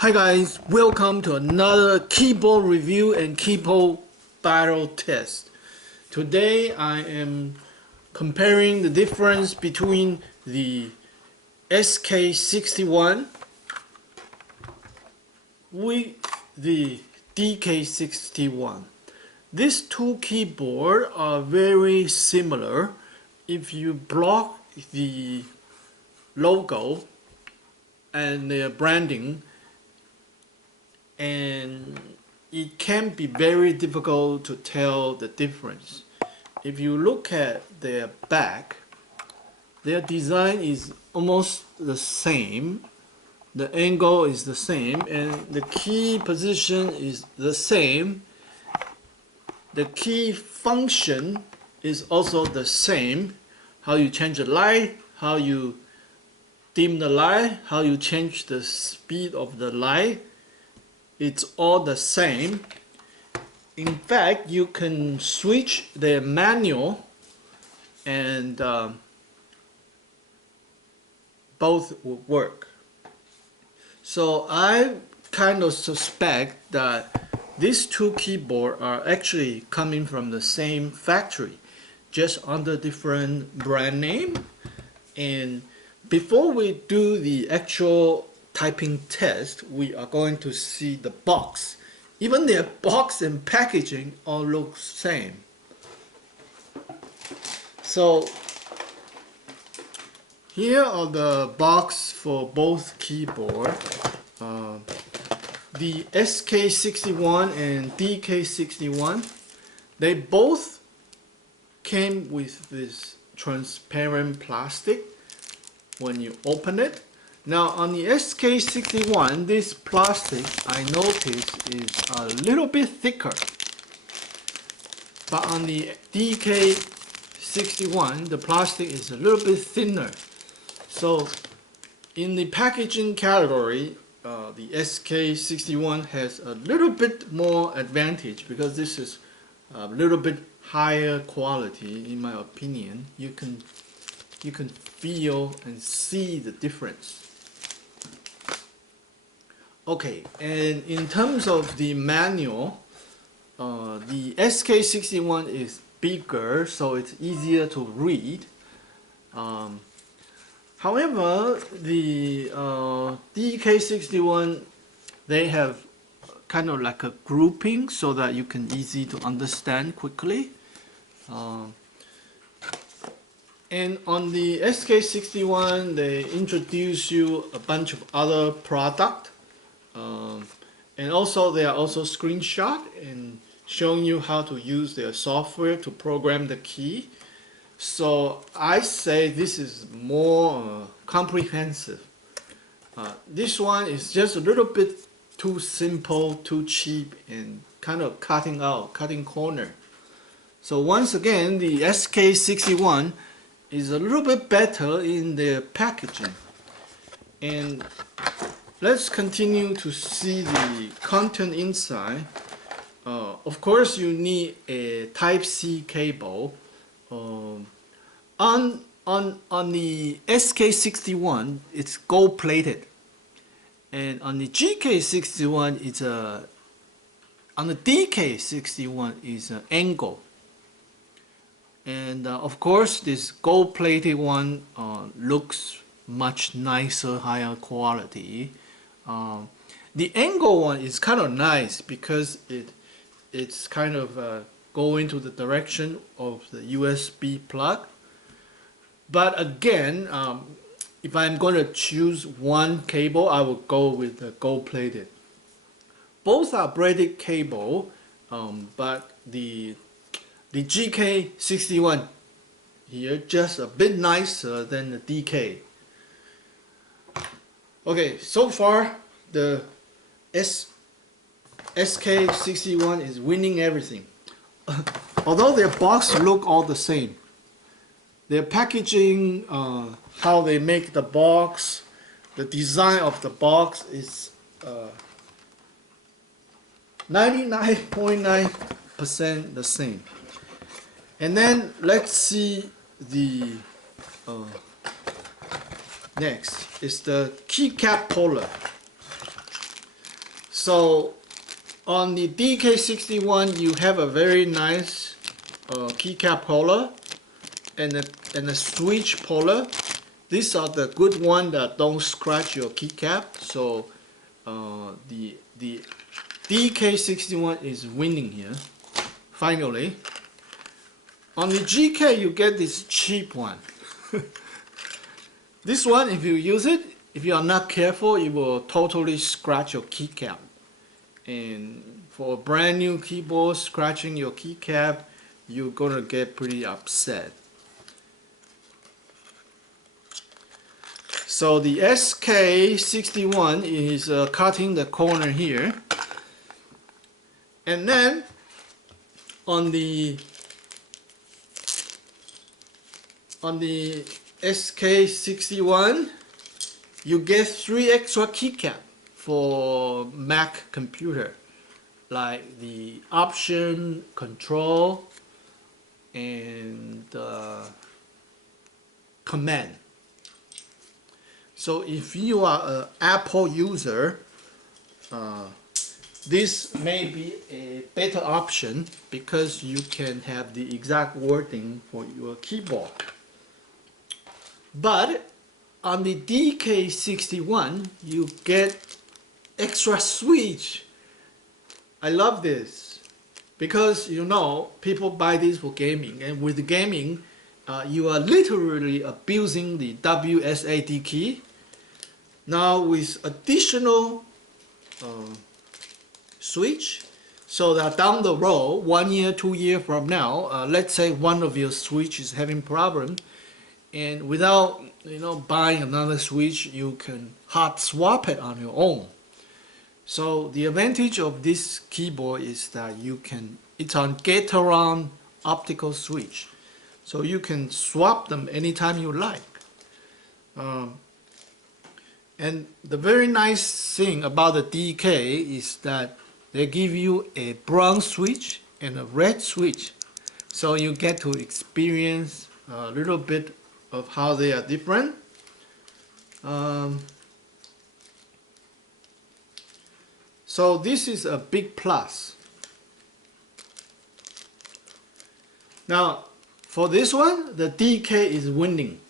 Hi guys, welcome to another keyboard review and keyboard battle test. Today I am comparing the difference between the SK61 with the DK61. These two keyboards are very similar. If you block the logo and their branding, and it can be very difficult to tell the difference. If you look at their back, their design is almost the same, the angle is the same, and the key position is the same. The key function is also the same. How you change the light, how you dim the light, how you change the speed of the light, it's all the same. In fact, you can switch the manual and both will work. So I kind of suspect that these two keyboards are actually coming from the same factory, just under different brand name. And before we do the actual typing test, we are going to see the box. Even their box and packaging all look same. So here are the box for both keyboards. The SK61 and DK61, they both came with this transparent plastic when you open it. Now on the SK61, this plastic I noticed is a little bit thicker, but on the DK61 the plastic is a little bit thinner. So in the packaging category, the SK61 has a little bit more advantage because this is a little bit higher quality in my opinion. You can feel and see the difference. Okay, and in terms of the manual, the SK61 is bigger, so it's easier to read. However, the DK61, they have kind of like a grouping so that you can easy to understand quickly. And on the SK61, they introduce you a bunch of other product. And also they are also screenshot and showing you how to use their software to program the key. So I say this is more comprehensive. This one is just a little bit too simple, too cheap, and kind of cutting corner. So once again, the SK61 is a little bit better in their packaging. And let's continue to see the content inside. Of course, you need a Type-C cable. On the SK61, it's gold-plated, and on the GK61, on the DK61 is an angle. And of course, this gold-plated one looks much nicer, higher quality. The angle one is kind of nice because it's kind of going to the direction of the USB plug. But again, if I'm going to choose one cable, I will go with the gold-plated. Both are braided cable, but the GK61 here just a bit nicer than the DK. Okay, so far the SK61 is winning everything. Although their box look all the same, their packaging, how they make the box, the design of the box is 99.9% the same. And then let's see the next is the keycap puller. So on the DK61 you have a very nice keycap holder and a switch puller. These are the good ones that don't scratch your keycap. So the DK61 is winning here. Finally, on the GK you get this cheap one. This one, if you use it, if you are not careful, it will totally scratch your keycap. And for a brand new keyboard, scratching your keycap, you're gonna get pretty upset. So the SK61 is cutting the corner here, and then on the SK61 you get 3 extra keycaps for Mac computer, like the option, control, and command. So if you are an Apple user, this may be a better option because you can have the exact wording for your keyboard. But on the DK61 you get extra switch. I love this because you know people buy this for gaming, and with gaming you are literally abusing the WSAD key. Now with additional switch, so that down the road, 1 year, 2 years from now, let's say one of your switch is having problem, and without buying another switch, you can hot swap it on your own. So the advantage of this keyboard is that it's on gateron optical switch, so you can swap them anytime you like. And the very nice thing about the DK is that they give you a brown switch and a red switch, so you get to experience a little bit of how they are different. So this is a big plus. Now for this one, the DK is winning.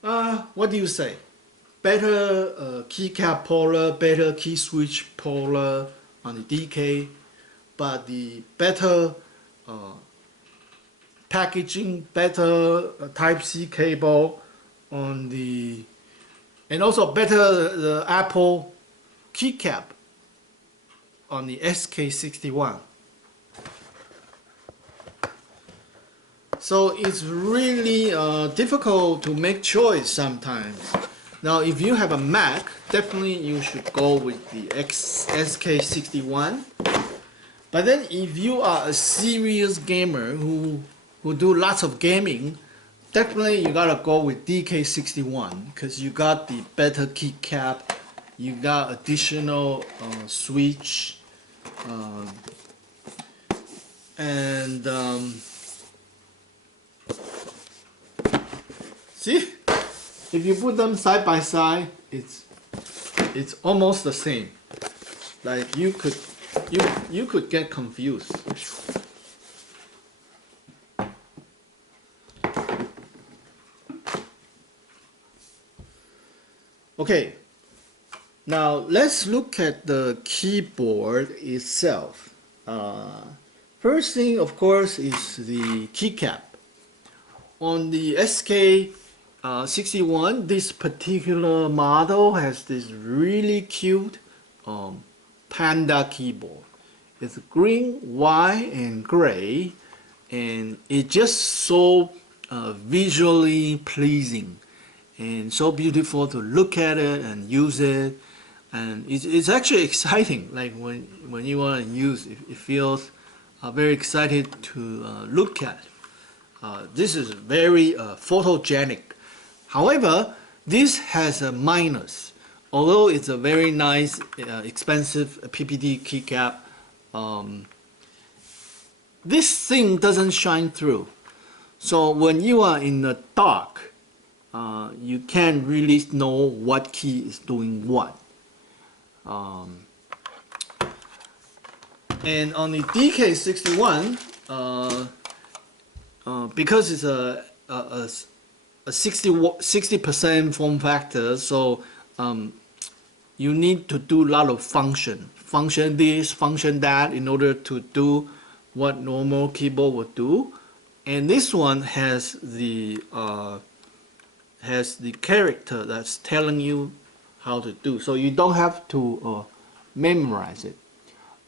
What do you say? Better keycap puller, better key switch puller on the DK, but the better packaging, better Type-C cable on the, and also better the Apple keycap on the SK61. So it's really difficult to make choice sometimes. Now if you have a Mac, definitely you should go with the SK61. But then if you are a serious gamer who do lots of gaming, definitely you gotta go with DK61 because you got the better keycap, you got additional switch, and see, if you put them side by side, it's almost the same. Like you could get confused. Okay, now let's look at the keyboard itself. First thing, of course, is the keycap. On the SK61, this particular model has this really cute panda keyboard. It's green, white, and gray, and it's just so visually pleasing and so beautiful to look at it and use it, and it's actually exciting. Like when you want to use it, it feels very excited to look at. This is very photogenic. However, this has a minus. Although it's a very nice, expensive PPD keycap, this thing doesn't shine through. So when you are in the dark, you can't really know what key is doing what. And on the DK61, because it's a 60% form factor, so you need to do a lot of function this, function that, in order to do what normal keyboard would do. And this one has the character that's telling you how to do, so you don't have to memorize it.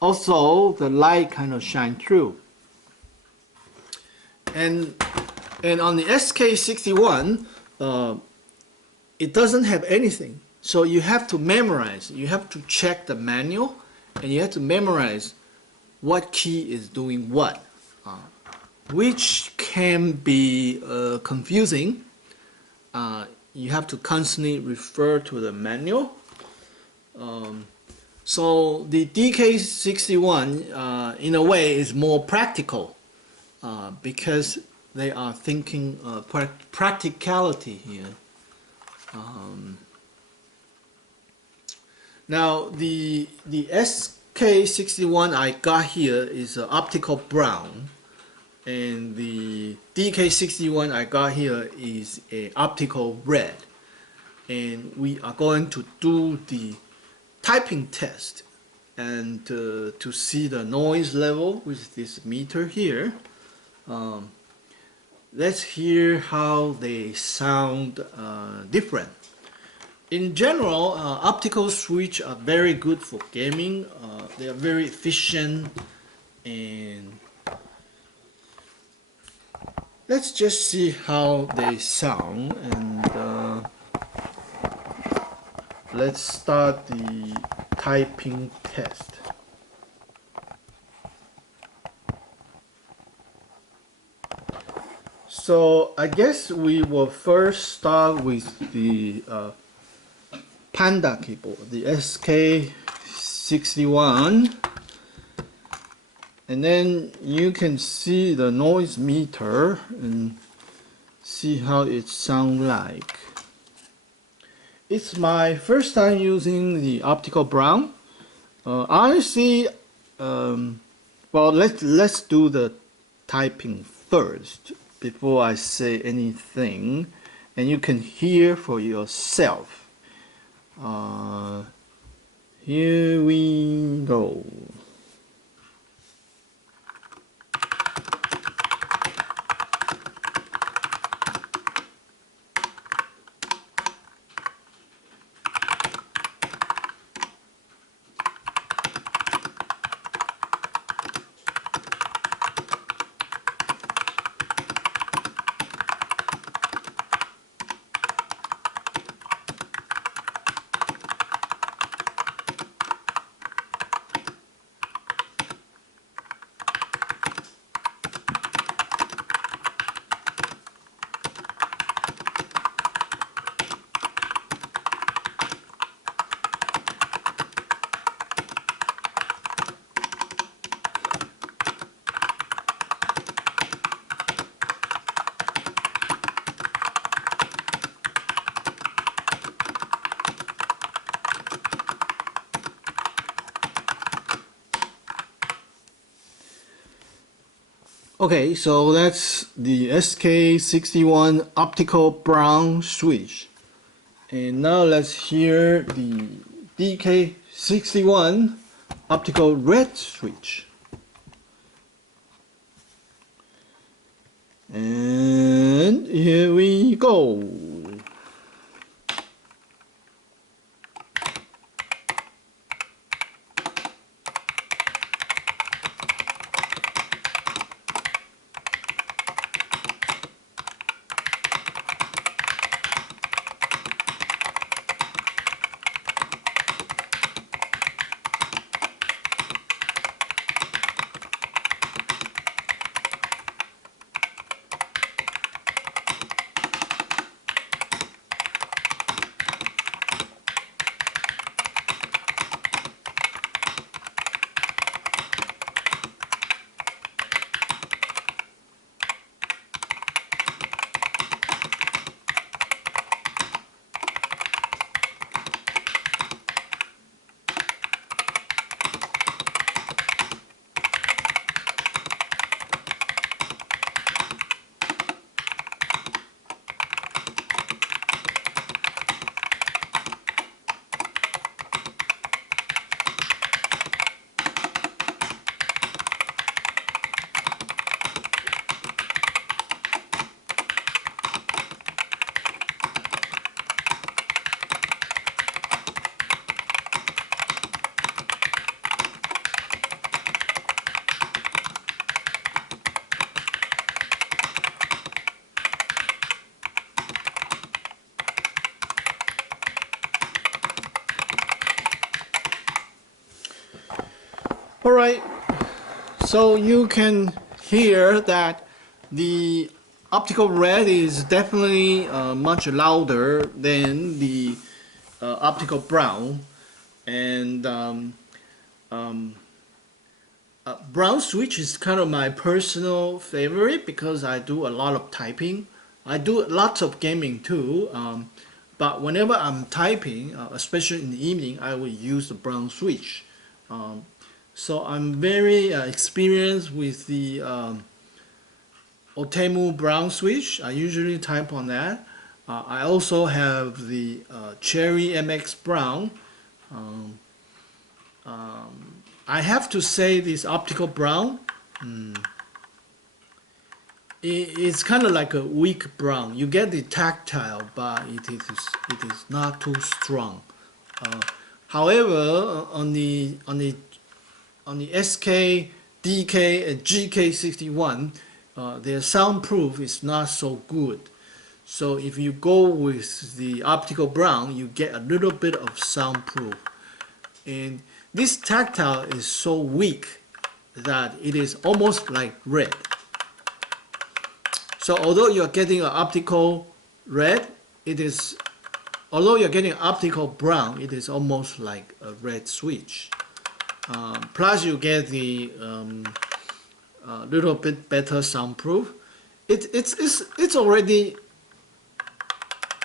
Also, the light kind of shine through. And on the SK61, it doesn't have anything. So you have to memorize. You have to check the manual, and you have to memorize what key is doing what, which can be confusing. You have to constantly refer to the manual. So the DK61, in a way, is more practical because they are thinking practicality here. Now the SK61 I got here is optical brown, and the DK61 I got here is a optical red. And we are going to do the typing test, and to see the noise level with this meter here. Let's hear how they sound different. In general, optical switch are very good for gaming. They are very efficient, and let's just see how they sound. And let's start the typing test. So I guess we will first start with the Panda keyboard, the SK61, and then you can see the noise meter and see how it sounds like. It's my first time using the optical brown. Honestly, well, let's do the typing first before I say anything, and you can hear for yourself. Here we go. Okay, so that's the SK61 optical brown switch. And now let's hear the DK61 optical red switch. And here we go. Alright, so you can hear that the optical red is definitely much louder than the optical brown, and brown switch is kind of my personal favorite because I do a lot of typing. I do lots of gaming too, but whenever I'm typing, especially in the evening, I will use the brown switch. Um, so I'm very experienced with the Otemu brown switch. I usually type on that. I also have the Cherry MX brown. Um, I have to say this optical brown, it's kind of like a weak brown. You get the tactile, but it is not too strong. Uh, However, on the SK, DK, and GK61, their soundproof is not so good. So if you go with the optical brown, you get a little bit of soundproof. And this tactile is so weak that it is almost like red. So although you're getting an optical red, although you're getting an optical brown, it is almost like a red switch. Plus you get the little bit better soundproof. It's already,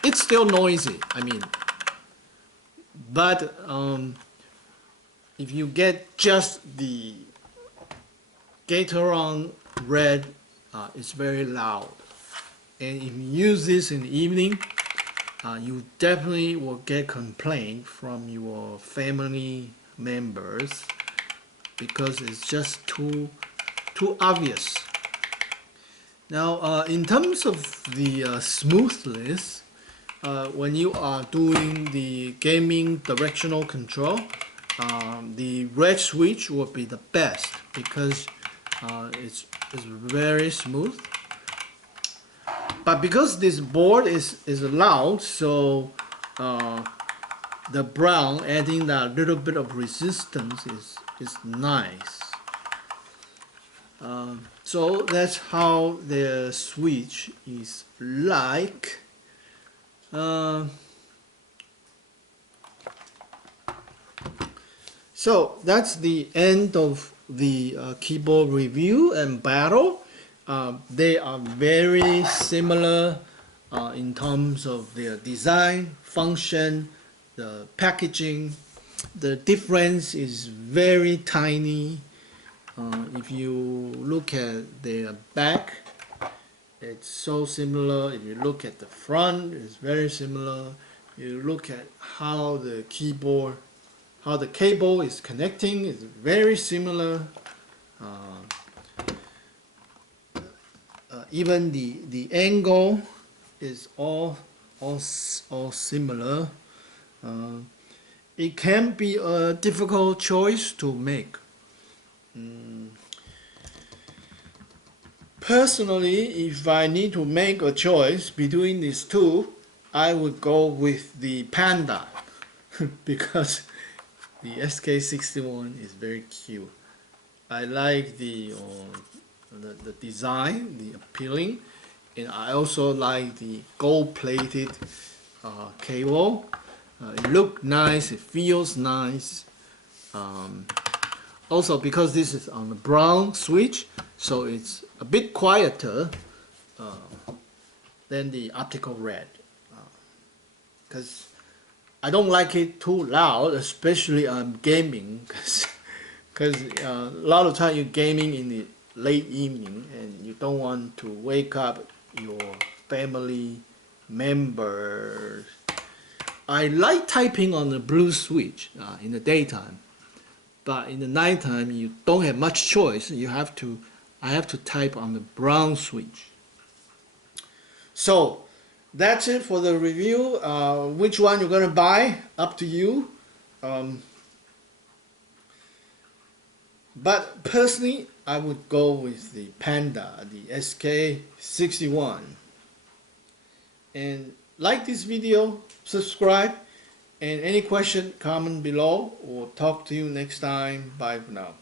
it's still noisy, I mean, but if you get just the gateron red, it's very loud, and if you use this in the evening, you definitely will get complaint from your family members because it's just too obvious. Now, in terms of the smoothness, when you are doing the gaming directional control, the red switch will be the best because it's very smooth. But because this board is loud, so the brown adding that little bit of resistance is nice. So that's how the switch is like. So that's the end of the keyboard review and battle. They are very similar in terms of their design, function, the packaging. The difference is very tiny. If you look at their back, it's so similar. If you look at the front, it's very similar. You look at how the keyboard, how the cable is connecting, is very similar. Even the angle is all similar. It can be a difficult choice to make. Personally, if I need to make a choice between these two, I would go with the Panda because the SK61 is very cute. I like the design, the appealing, and I also like the gold-plated cable. It looks nice, it feels nice. Also, because this is on the brown switch, so it's a bit quieter than the optical red. Because I don't like it too loud, especially on gaming. Because a lot of time you're gaming in the late evening and you don't want to wake up your family members. I like typing on the blue switch in the daytime, but in the nighttime you don't have much choice. I have to type on the brown switch. So that's it for the review. Which one you're gonna buy, up to you. But personally, I would go with the Panda, the SK61. And like this video, subscribe, and any question, comment below. We'll talk to you next time. Bye for now.